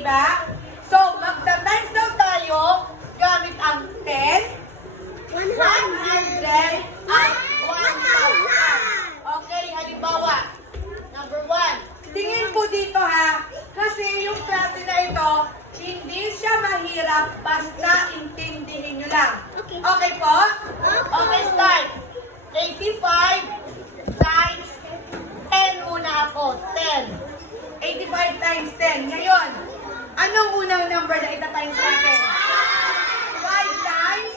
di ba? So, magta-times daw tayo gamit ang 10, 100, at 1,000. Okay, halimbawa, number 1. Tingin po dito ha, kasi yung klase na ito, hindi siya mahirap, basta intindihin nyo lang. Okay po? Okay, start. 85 times 10 muna ako. 10. 85 times 10. Ngayon, anong unang number na ita-times natin? 5 times?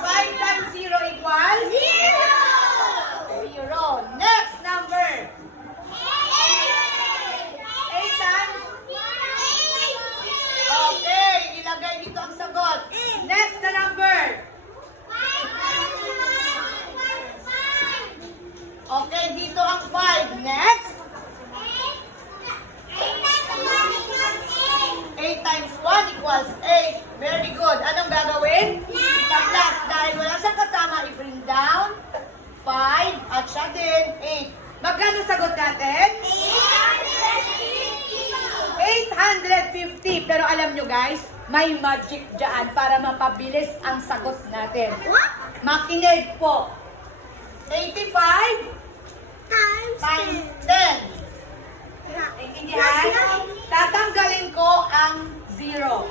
5 times 0 equals? 0. Next number. 8 times? Okay, ilagay dito ang sagot. Next na number. Okay, dito ang 5. Next. 8 times 1 equals 8. Very good. Anong gagawin? Ipa-plus. Dahil wala siyang kasama, i-bring down 5 at siya din 8. Magkano sagot natin? 850. Pero alam nyo guys, may magic dyan para mapabilis ang sagot natin. Makinig po. 85 times 10. Intindihan? Tatanggalin ko ang 0.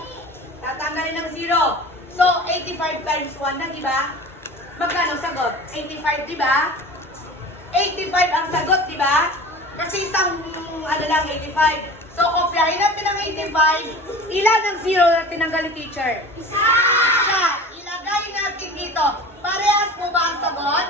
Tatanggalin ang 0. So, 85 times 1 na, di ba? Magkano sagot? 85, di ba? 85 ang sagot, di ba? Kasi isang, ano lang, 85. So, kopyahin natin ang 85. Ilan ang 0 na tinanggal ni teacher? Isa! Ilagay natin dito. Parehas po ba ang sagot?